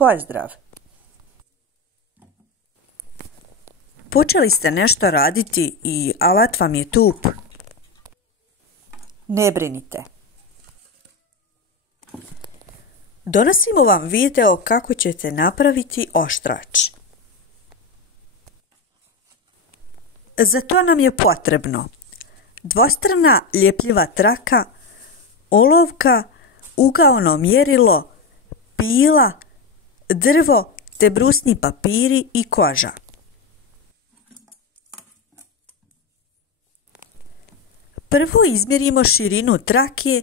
Pozdrav! Počeli ste nešto raditi i alat vam je tup? Ne brinite. Donosimo vam video kako ćete napraviti oštrač. Za to nam je potrebno dvostrana ljepljiva traka, olovka, ugaono mjerilo, pila, drvo te brusni papiri i koža. Prvo izmjerimo širinu trake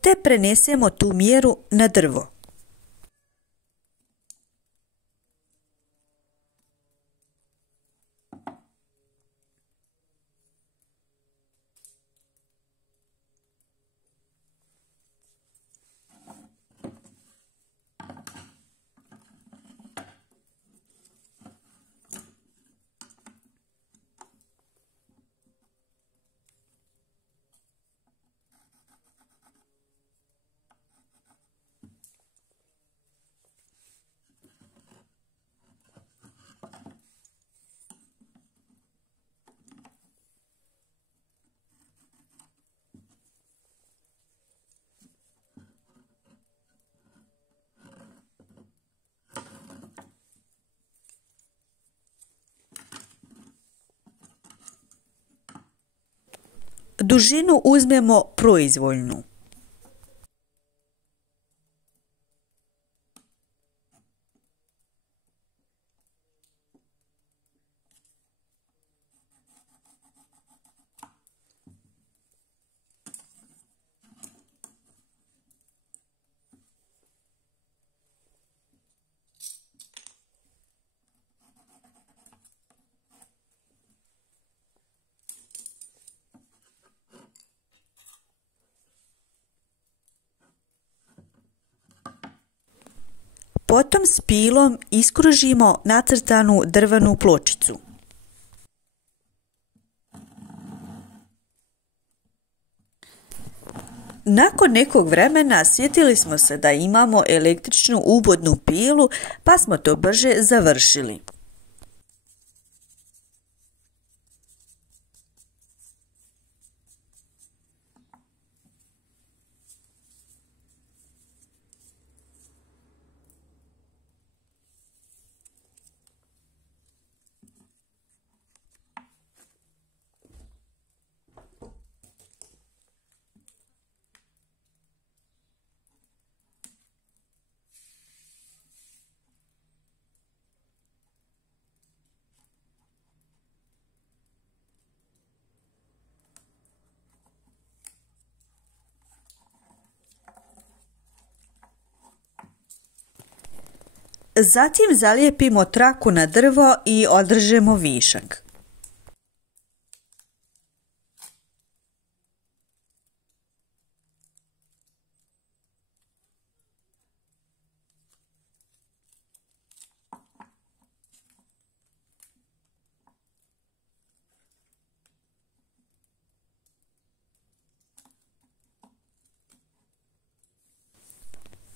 te prenesemo tu mjeru na drvo. Dužinu uzmemo proizvoljnu. Potom s pilom iskružimo nacrtanu drvenu pločicu. Nakon nekog vremena sjetili smo se da imamo električnu ubodnu pilu, pa smo to brže završili. Zatim zalijepimo traku na drvo i odrežemo višak.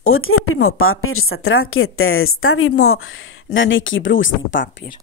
Odlijepimo papir sa trake te stavimo na neki brusni papir.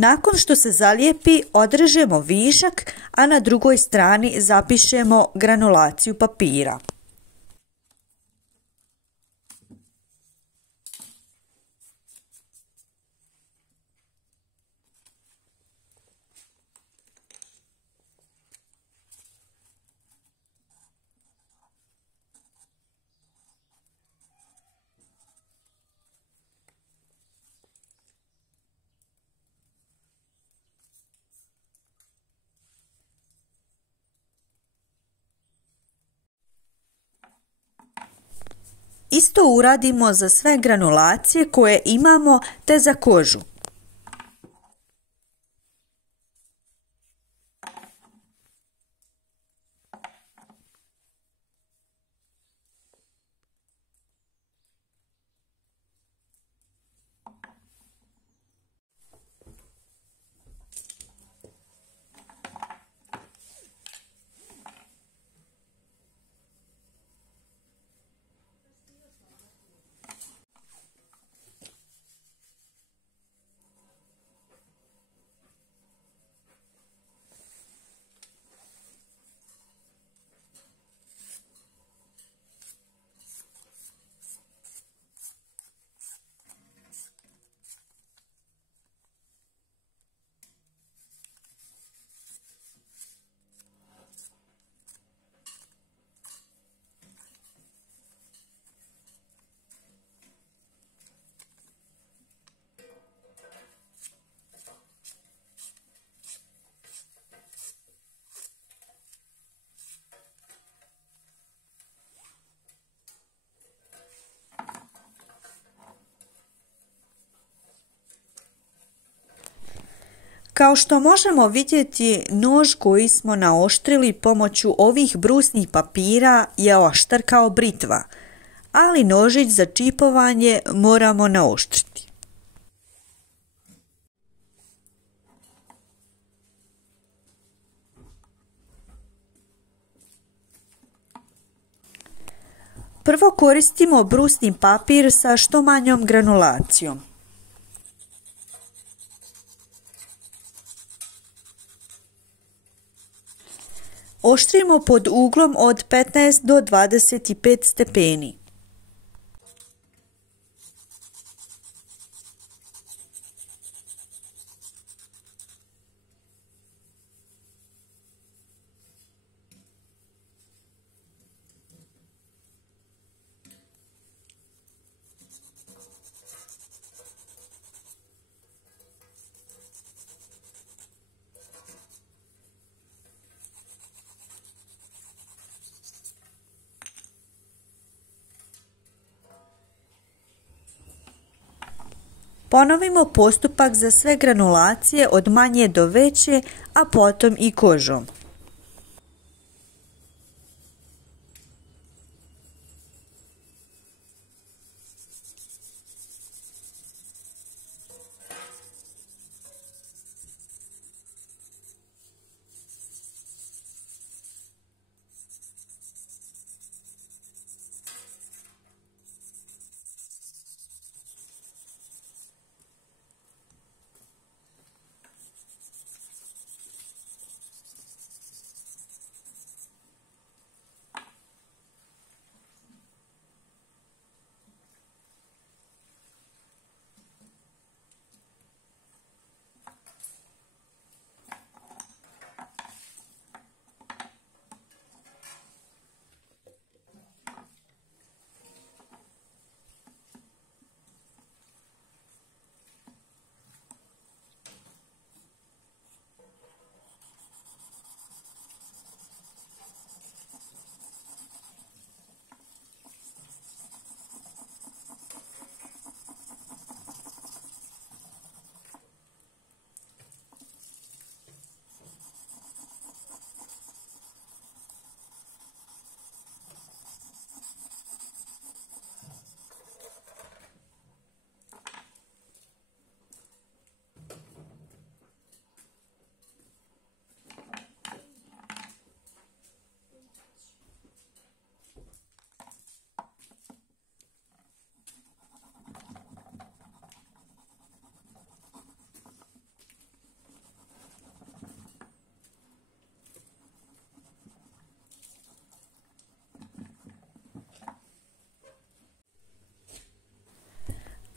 Nakon što se zalijepi, odrežemo višak, a na drugoj strani zapišemo granulaciju papira. Isto uradimo za sve granulacije koje imamo te za kožu. Kao što možemo vidjeti, nož koji smo naoštrili pomoću ovih brusnih papira je oštar kao britva, ali nožić za čipovanje moramo naoštriti. Prvo koristimo brusni papir sa što manjom granulacijom. Oštrimo pod uglom od 15 do 25 stepeni. Ponovimo postupak za sve granulacije od manje do veće, a potom i kožom.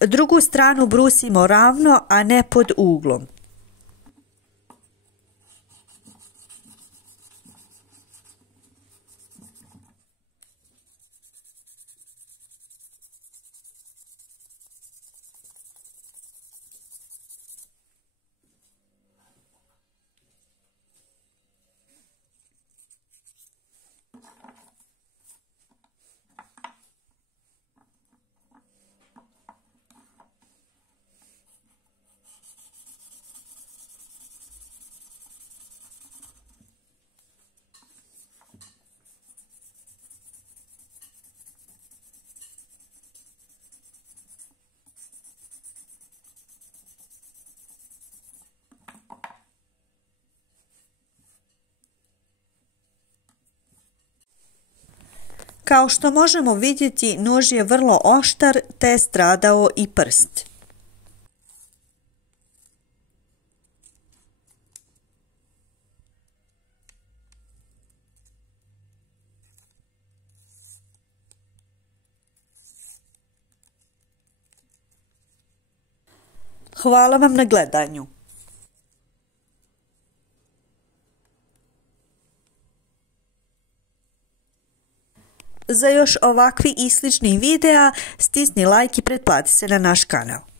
Drugu stranu brusimo ravno, a ne pod uglom. Kao što možemo vidjeti, nož je vrlo oštar te je stradao i prst. Hvala vam na gledanju. Za još ovakvi i sličnih videa stisni like i pretplati se na naš kanal.